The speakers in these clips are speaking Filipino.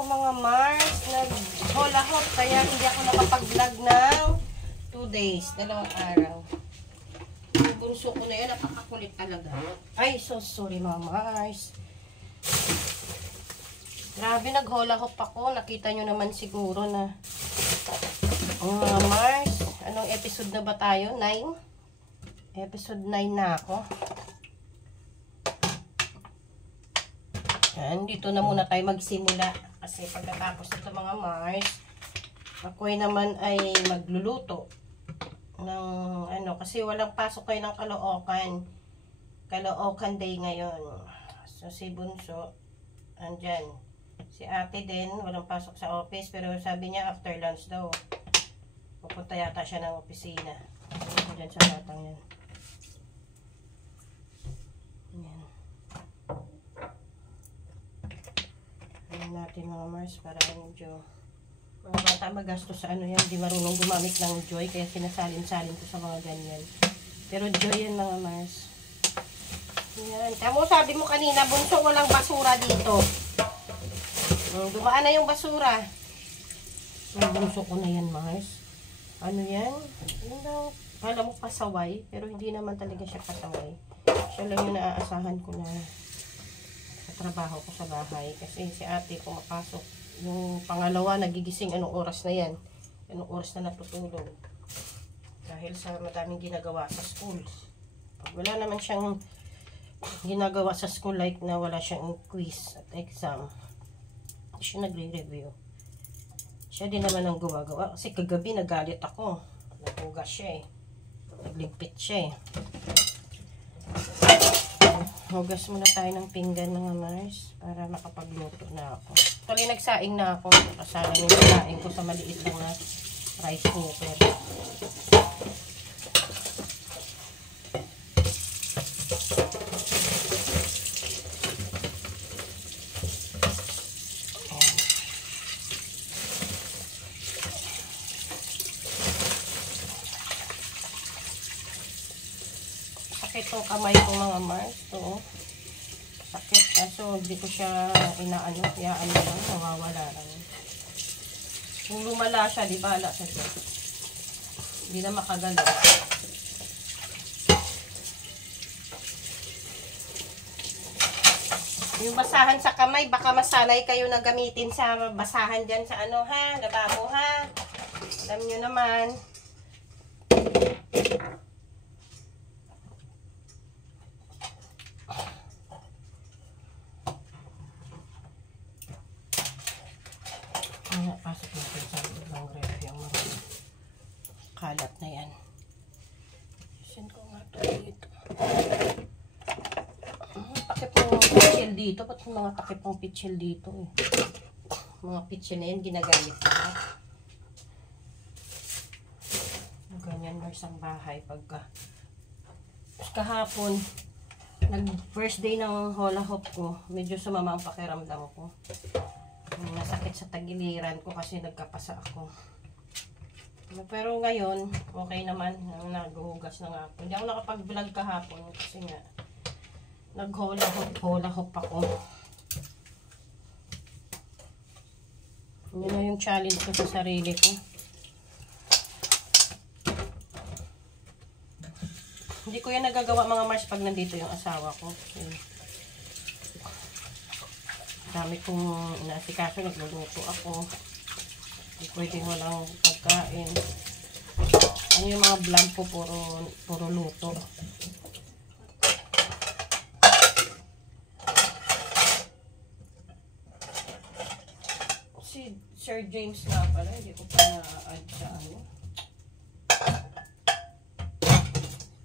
ako mga Mars. Nag-hola hop kaya hindi ako nakapag-vlog ng 2 days. 2 araw. Yung bunso ko na yun, napakakulit talaga. Ay, so sorry mga Mars. Grabe, nag-hola hop ako. Nakita nyo naman siguro na mga Mars. Anong episode na ba tayo? 9? Episode 9 na ako. Yan, dito na muna tayo magsimula. Kasi pagkatapos nito mga Mars, ako naman ay magluluto ng ano, kasi walang pasok kayo ng Caloocan. Caloocan Day ngayon. So si Bunso, andyan. Si ate din, walang pasok sa office, pero sabi niya after lunch daw. Pupunta yata siya ng opisina. Andyan sa batang yan. Yan. Ayan natin mga Mars para medyo mga bata magastos sa ano yan. Hindi marunong gumamit ng Joy, kaya sinasalin-salin ko sa mga ganyan. Pero Joy yan mga Mars. Yan. Tamo, sabi mo kanina, Bunso, walang basura dito. Dumaan na yung basura. Yung Bunso ko na yan, Mars. Ano yan? Yun daw. Kala mo pasaway, pero hindi naman talaga siya pasaway. Siya lang yung naaasahan ko na sa trabaho ko sa bahay. Kasi si ate pumapasok. Yung pangalawa, nagigising anong oras na yan. Anong oras na natutulog. Dahil sa madaming ginagawa sa school. Pag wala naman siyang ginagawa sa school, like na wala siyang quiz at exam, siya nagre-review. Siya din naman ang gumagawa. Kasi kagabi nagalit ako. Napugas siya eh. Nagligpit siya eh. Hugas muna tayo ng pinggan mga Mars para makapagluto na ako. Tuloy nagsaing na ako. Kasala yung saing ko sa maliit lang na rice cooker. Sakit tong kamay ko mga Mars. Ito, sakit. Kaso hindi ko siya inaano. Iaano lang. Nawawala lang. Kung lumala siya, di ba? Ala sa siya. Hindi na makagalaw. Yung basahan sa kamay, baka masanay kayo na gamitin sa basahan dyan sa ano ha. Lababo ha. Alam nyo naman. Pasok natin sa ibang ref yung mga kalat na yan. Isin ko nga ito dito. Takip ng pitchel dito. Ba't mga takip ng pitchel dito eh? Mga pitchel na yan ginagamit ko. Ganyan Mars ang bahay pagka kahapon nag first day ng hola hop ko, medyo sumama ang pakiramdam ko. Nasakit sa tagiliran ko kasi nagkapasa ako. Pero ngayon, okay naman. Naghuhugas na nga ako. Hindi ako nakapag-vlog kahapon kasi nga nag-hola hop ako. Yun na yung challenge ko sa sarili ko. Hindi ko yan nagagawa mga Mars pag nandito yung asawa ko. Dami kong inaasikaso, nagluluto ako. Hindi pwedeng walang pagkain. Ano yung mga vlog ko, puro luto. Si Sir James nga pala, hindi ko pa na-add sa ano.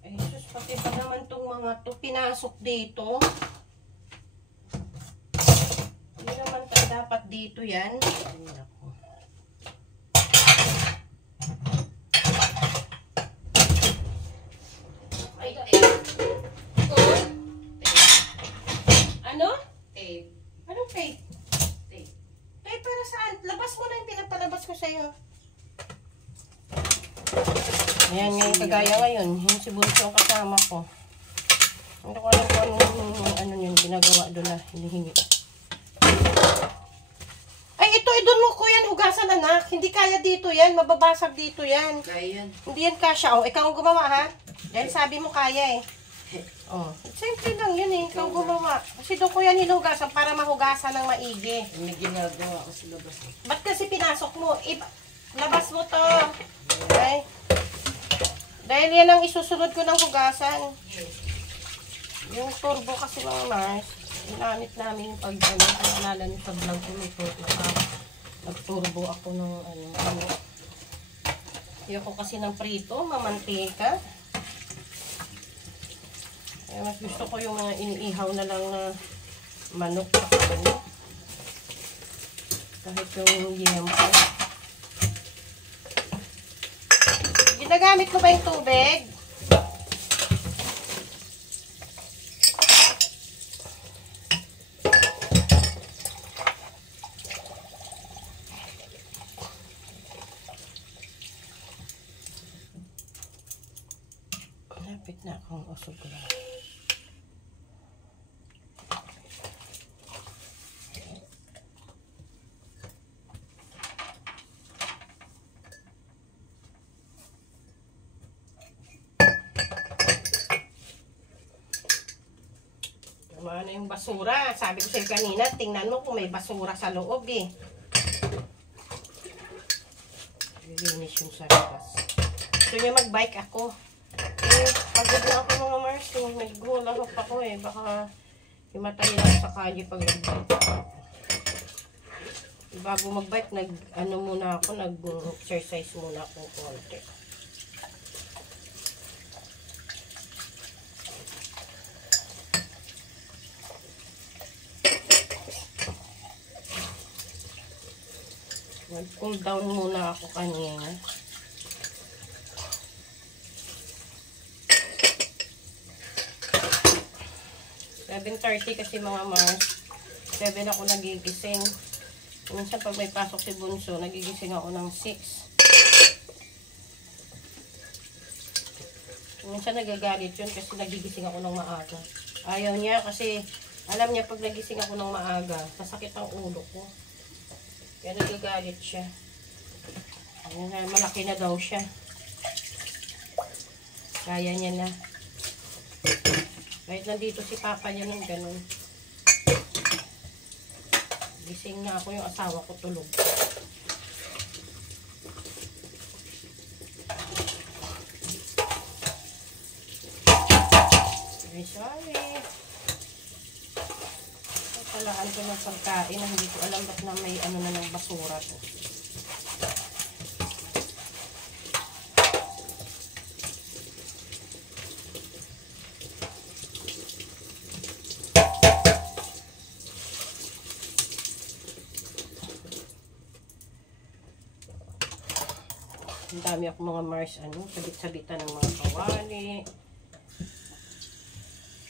Eh, sus, pati pa naman itong mga to pinasok dito. Dapat dito yan. Ay, tape. Ano? Tape. Anong tape? Tape. Tape para saan? Labas mo na yung pinapalabas ko sa'yo. Ayan, ngayon kagaya ngayon. Yung si Bunso ang kasama ko. Hindi ko alam kung ano yung ginagawa doon na hinihingi. Ay, ito, doon mo ko yan hugasan, anak. Hindi kaya dito yan. Mababasag dito yan. Kaya yan. Hindi yan kasya. Oh, ikaw ang gumawa, ha? Dahil sabi mo kaya, eh. Oh, simple lang yun, eh. Ikaw gumawa. Kasi doon ko yan hinugasan para mahugasan ng maigi. May ginagawa ko sa labas. Ba't kasi pinasok mo? Labas mo to. Okay? Dahil yan ang isusunod ko ng hugasan. Yung turbo kasi mga Mars, ginamit namin yung pag-alala nyo sa vlog ko nito. Nag-turbo ako ng ano. Ayoko kasi ng prito, mamantika. Kaya mas gusto ko yung mga iniihaw na lang na manok sa ano. Kahit yung yempo. Ginagamit mo ba yung tubig? Lapit na akong usog ko lang. Tama na yung basura. Sabi ko sa'yo kanina, tingnan mo kung may basura sa loob eh. Lilinis yung sa labas. Gusto niya mag-bike ako. Eh, pagod na ako mga Mars. Nag-gulahok ako eh. Baka himatay na ako sa kalye pag nag-bike. Bago mag-bike, nag-exercise muna ako konti. Nag-cool down muna ako kanina. $7:30 kasi mga Mars. 7 ako nagigising. Minsan pag may pasok si Bunso, nagigising ako ng 6. Minsan nagagalit yun kasi nagigising ako ng maaga. Ayaw niya kasi alam niya pag nagising ako ng maaga, sasakit ang ulo ko. Kaya nagagalit siya. Malaki na daw siya. Kaya niya na. Kahit nandito si Papa niya ng ganun. Gising na ako, yung asawa ko tulog. Sorry. Palaan ko ng pagkain na hindi ko alam ba't na may ano na ng basura to. Ang dami ako mga Mars, sabit-sabitan ng mga kawali.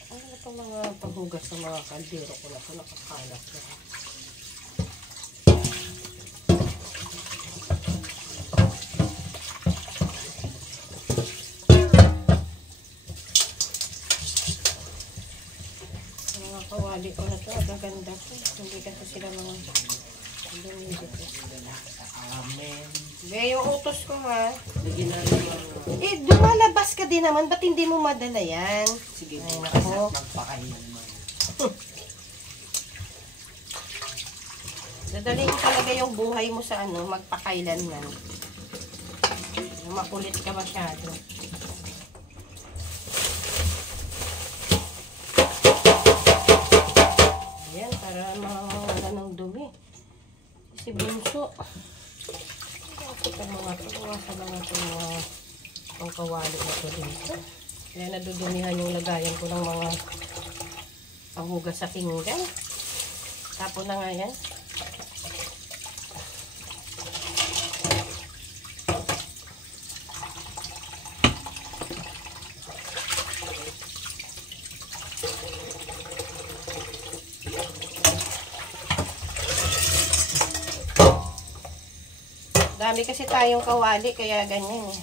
Ano na itong mga paghugas ng mga kaldero ko na ito, nakakalat na. Mga kawali ko na ito, agaganda ko. Hindi kasi sila mga lumidit. Amen. Be, yung utos ko ha. Eh, lumalabas ka din naman. Ba't hindi mo madala yan? Sige, ay, nako. magpakain naman. Dadalhin ko talaga yung buhay mo sa magpakailanman. Makulit ka masyado. Ayan, para mawala ng dumi. Si Bunso. Sa mga pangkawali na ito dito. Kaya nadudumihan yung lagayan ko ng mga panghugas sa pinggan. Tapon na nga yan. Dami kasi tayong kawali, kaya ganyan eh.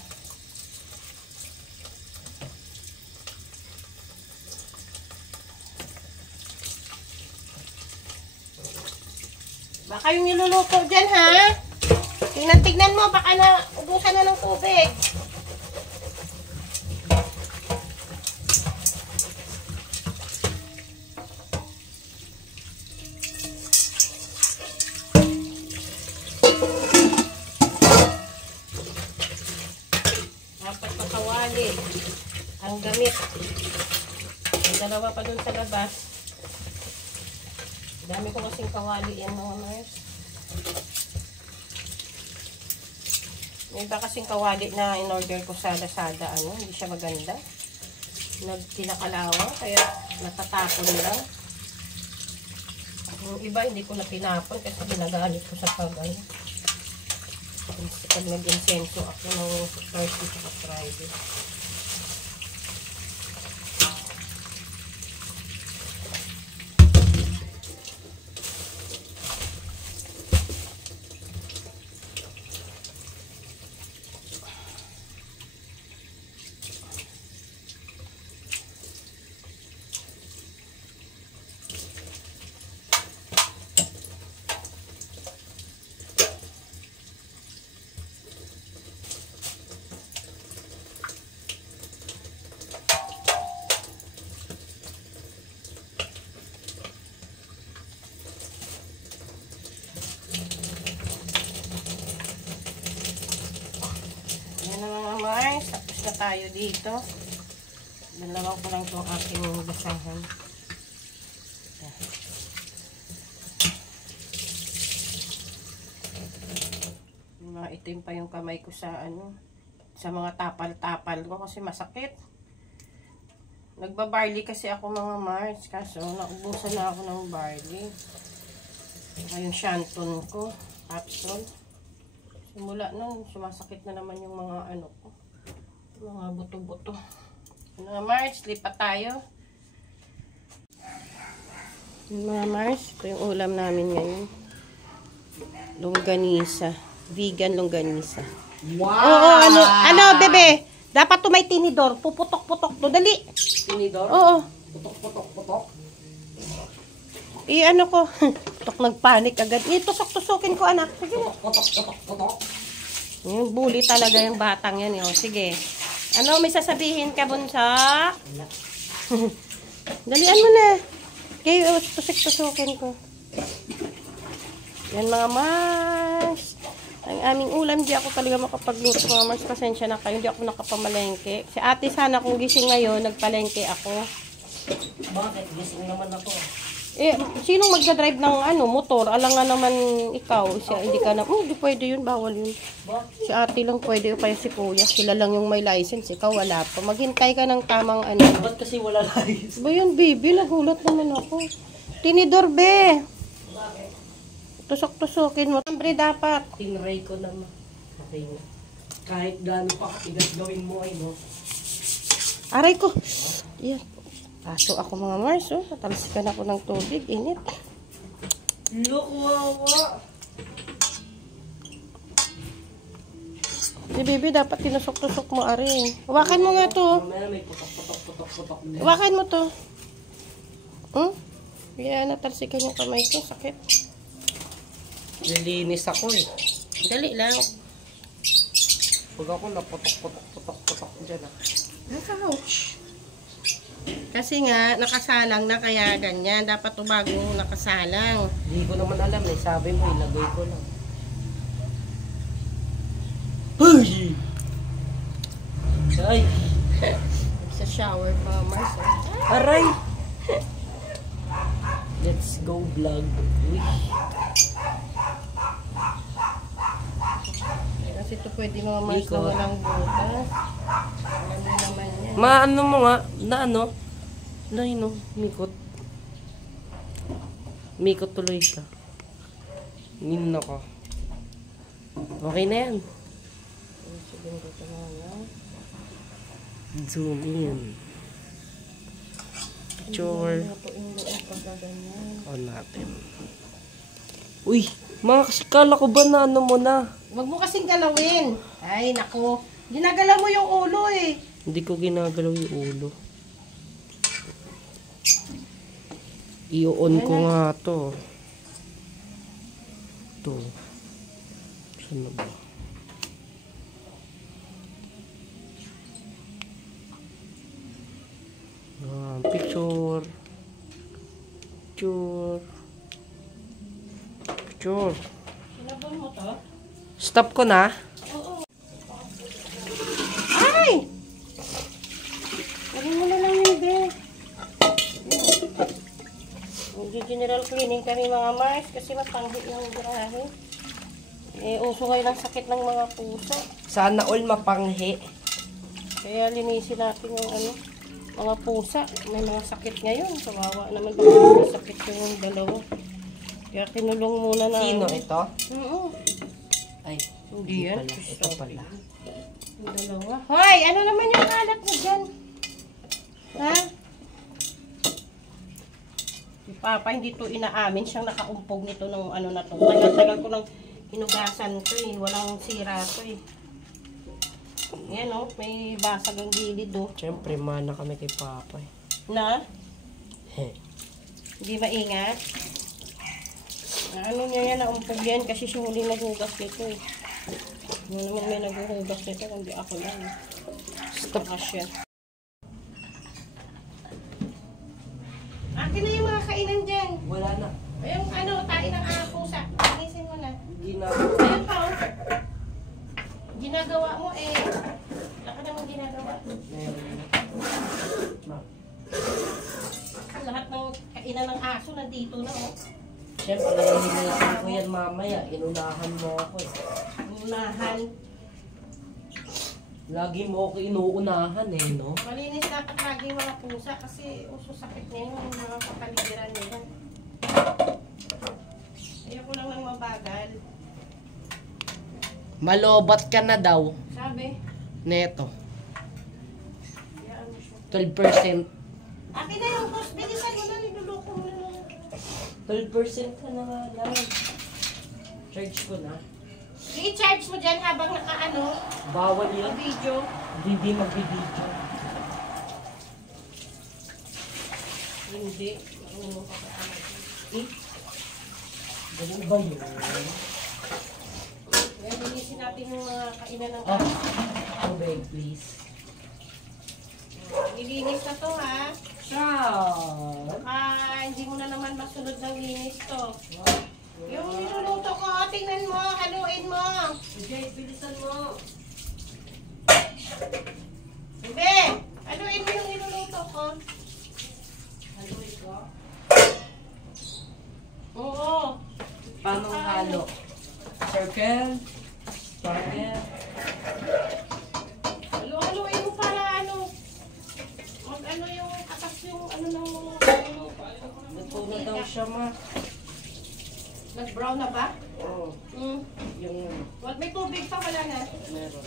Baka yung niluluto dyan, ha? Tignan mo, baka na ubusan na ng tubig. Dapat makawali ang gamit. Ang dalawa pa dun sa labas. Dami ko kasing kawali yan, mga Mars. May iba kasing kawali na in-order ko sa Lazada, hindi siya maganda. Nagtinakalawa, kaya natatapon lang. Yung iba hindi ko na tinapon kasi ginagamit ko sa pag-ano. Pag nag-insenso ako ng Thursday sa Friday. Mars, tapos na tayo dito. Dalawa ko lang itong aking basahan. Itim pa yung kamay ko sa sa mga tapal-tapal ko kasi masakit. Nagba-barley kasi ako, mga Mars, kaso naubusan na ako ng barley. Yung shanton ko, capsule. Simula nun, sumasakit na naman yung mga ko. Mga buto-buto. Mars, lipat tayo. Mga Mars, ito yung ulam namin ngayon. Longganisa. Vegan longganisa. Wow! Oo, bebe? Dapat to may tinidor. Puputok-putok to. Dali. Tinidor? Oo. Putok-putok-putok. Ko. Putok, nagpanik agad. Tusok-tusokin ko, anak. Sige. Putok-putok-putok. Yung bully talaga yung batang yan. Sige. May sasabihin ka, bunsa? Dalian mo na. Kayo, tusok-tusokin ko. Yan, mga Mars. Ang aming ulam, di ako talaga makapagluto, mga Mars. Pasensya na kayo, di ako nakapamalengke. Si ate sana kung gising ngayon, nagpalengke ako. Bakit? Gising naman ako. Sinong magdadrive ng motor? Alangan naman ikaw. Siya, hindi ka na, di pwede yun, bawal yun. Bakit? Si ate lang pwede, o kaya si kuya. Sila lang yung may license, ikaw wala pa. Maghintay ka ng tamang Ba't kasi wala license? Ba yun, baby? Nagulat naman ako. Tinidor, be. Bakit? Tusok-tusokin mo. Siyempre dapat. Tinray ko naman. Okay na. Kahit gano'n pa katigas gawin mo no? Aray ko. Yan. Paso ako, mga Mars, Natalsikan ako ng tubig. Init. Look, wawa. Si baby, dapat tinusok-tusok mo, Ari. Hawakan mo nga to. Mamaya may putok-putok-putok na. Hawakan mo to. Yan, natalsikan yung kamay ko. Sakit. Nilinis ako Dali lang. Pag ako naputok-putok-putok dyan Ouch. Kasi nga, nakasalang na kaya ganyan. Dapat ito bago nakasalang. Hindi ko naman alam sabi mo, ilagay ko lang. Hey! Ay! Sa shower pa, Mars. Aray! Let's go vlog. Uy. Kasi ito pwede mga Mars na walang butas. Alam mo naman yan. Maano mo nga, mikot. Mikot tuloy ka. Nino ko. Okay na yan. Zoom in. Picture. On natin. Uy, mga kasikala ko ba na mo na? Huwag mo kasing galawin. Ay, naku. Ginagalaw mo yung ulo eh. Hindi ko ginagalaw yung ulo. I-on ko nga to. Ito. Saan na ba? Picture. Sinabon mo to? Stop ko na. Oo. Ay! Lagyan mo na lang yun, be. Mag-general cleaning kami mga Mars kasi mapanghi yung grahe. Uso ngayon ang sakit ng mga pusa. Sana all mapanghi. Kaya linisin natin yung mga pusa. May mga sakit ngayon. Kawawa naman may sakit yung dalawa. Kaya kinulong muna na. Sino ito? Oo. Ay, Hindi yan. pala. Ito pala. Yung dalawa. Hoy! Ano naman yung kalat mo dyan? Ha? Si Papa hindi to inaamin. Siyang nakaumpog nito ng na to. Tagal-tagal ko nang hinugasan to eh. Walang sira to eh. Yan oh. May basag ang gilid oh. Siyempre, mana kami kay Papa eh. Na? Heh. Hindi maingat? Ano niya yan, naumpog yan kasi siya huling naghugas nito eh. Ano naman may naghuhugas nito kundi ako lang. Stop siya. Akin na yung mga kainan dyan. Wala na. Yung tayo ng pusa. Inisin mo na. Ginagawa. Ayun pa oh. Ginagawa mo eh. Wala ka namang ginagawa. Lahat ng kainan ng aso nandito na oh. Siyempre, hinihilasin ko yan mamaya. Inunahan mo ako eh. Unahan. Lagi mo ako inuunahan eh, no? Malinis dapat lagi yung mga pusa kasi uso sakit na yung mga kapaligiran nila. Ayoko lang ng mabagal. Malobat ka na daw. Sabi, Neto. hayaan mo siya. 12%. Akin na yung boss, bilisan mo na, niluloko mo na. 12% ka na nga lang. Charge ko na. I-charge mo dyan habang Bawal yun. video. Hindi magbibidyo. Hindi. Marunong ka pa. Eh? Ganun ba yun? Kaya linisin natin yung mga kainan ng Oh, aso. tubig please. Ilinis na to ha. Ciao! Hindi mo na naman masunod ng linis to. Yung niluluto ko, tingnan mo, haluin mo. Okay, bilisan mo. Bebe, haluin mo yung niluluto ko. Haluin ko? Oo. Paano halo? Circle? Square? Haluin mo para yung atas yung ng Luto na daw siya ma. Nag-brown na ba? Oo. Yung May tubig pa, wala na. meron.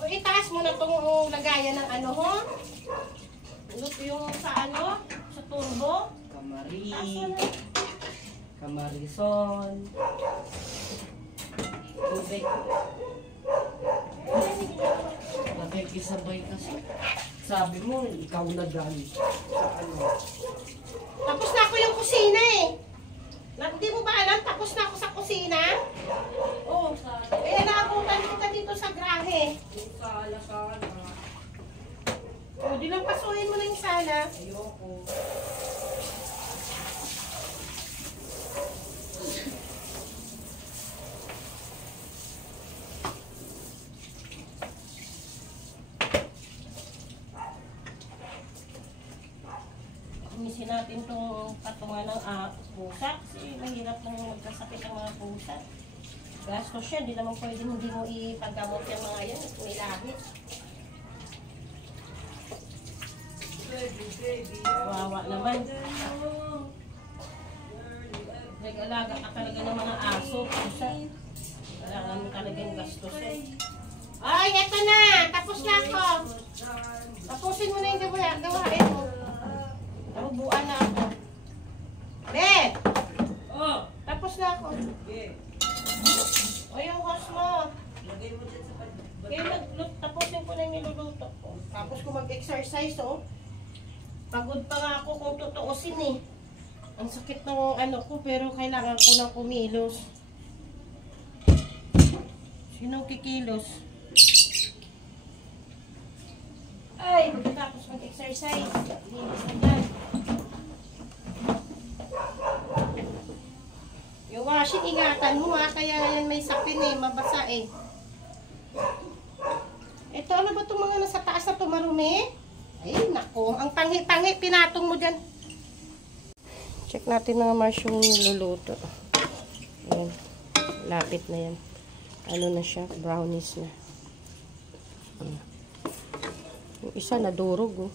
O itaas mo na itong lagayan ng ho? Luto yung sa sa turbo. Kamari. Taas mo na. Kamarison. Tubig. Nakikisabay kasi. Sabi mo, ikaw na dyan. Sa Tapos na ako yung kusina eh. Hindi mo ba alam? Tapos na ako sa kusina? Oo. Naabutan kita dito sa grahe. Sala. O, di lang pasuhin mo na yung sala. Ayoko. Kumisin natin itong patungan ng pusa kasi mahirap nang magkasakit ang mga pusa. Gasto siya, di naman pwede hindi mo ipaggamot yung mga yan at nilahit. Wawa naman. Nag-alaga ka talaga ng mga aso, pusa. Kailangan mo talagang gastos eh. Ay, eto na! Tapos na ako! Tapusin mo na yung gawain mo. Nabubuan na ako. Ben! Oh! Maghuhugas na ako. O yung hose mo. Kaya tapusin ko na yung niluluto ko. Tapos ko mag-exercise, oh. Pagod pa nga ako kung tutuusin eh. Ang sakit ng ano ko, pero kailangan ko lang kumilos. Sinong kikilos? Ay, pagkatapos mag-exercise. Linis na dyan. Yung washing, ingatan mo ha. Kaya yan may sapin eh. Mabasa eh. Ito, ano ba itong mga nasa taas na tumarumi? Ay, nako. Ang tangi-tangi. Pinatong mo dyan. Check natin mga Mars yung niluluto. Ayan. Lapit na yan. Ano na siya? Brownies na. Yung isa nadurog, oh.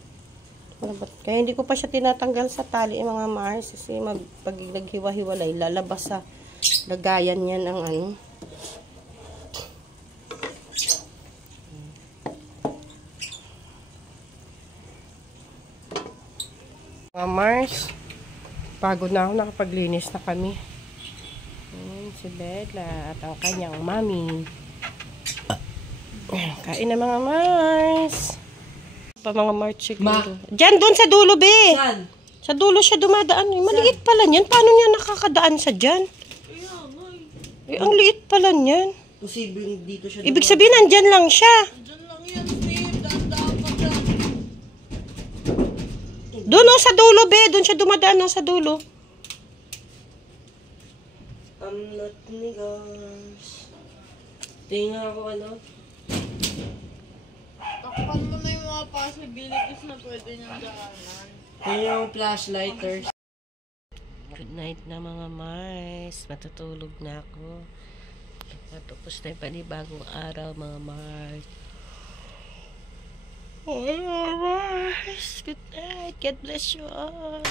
Kaya hindi ko pa siya tinatanggal sa tali, mga Mars. Kasi pag naghiwa-hiwalay, lalabas sa lagayan yan ang ano. Mga Mars, pagod na ako, nakapaglinis na kami. Si Bella at ang kanyang mami. Kain na mga Mars. Pa mga Mars siguro. Diyan, doon sa dulo, be. Saan? Sa dulo siya dumadaan. Maliit pala niyan. Paano niya nakakadaan sa dyan? Ang liit pala niyan. Posibleng dito siya. Ibig sabihin, nandyan lang siya. Diyan lang yan, Steve. Dandaan ka dyan. Doon o, sa dulo, be. Doon siya dumadaan o, sa dulo. I'm not niggas. Tingnan ako ano. Takpan mo na yung mga possibilities na pwede niyang daanan. Tingnan yung flashlighters. Good night na mga Mars. Matutulog na ako. Matapos na yung panibagong araw mga Mars. Oh, Mars. Good night. God bless you all.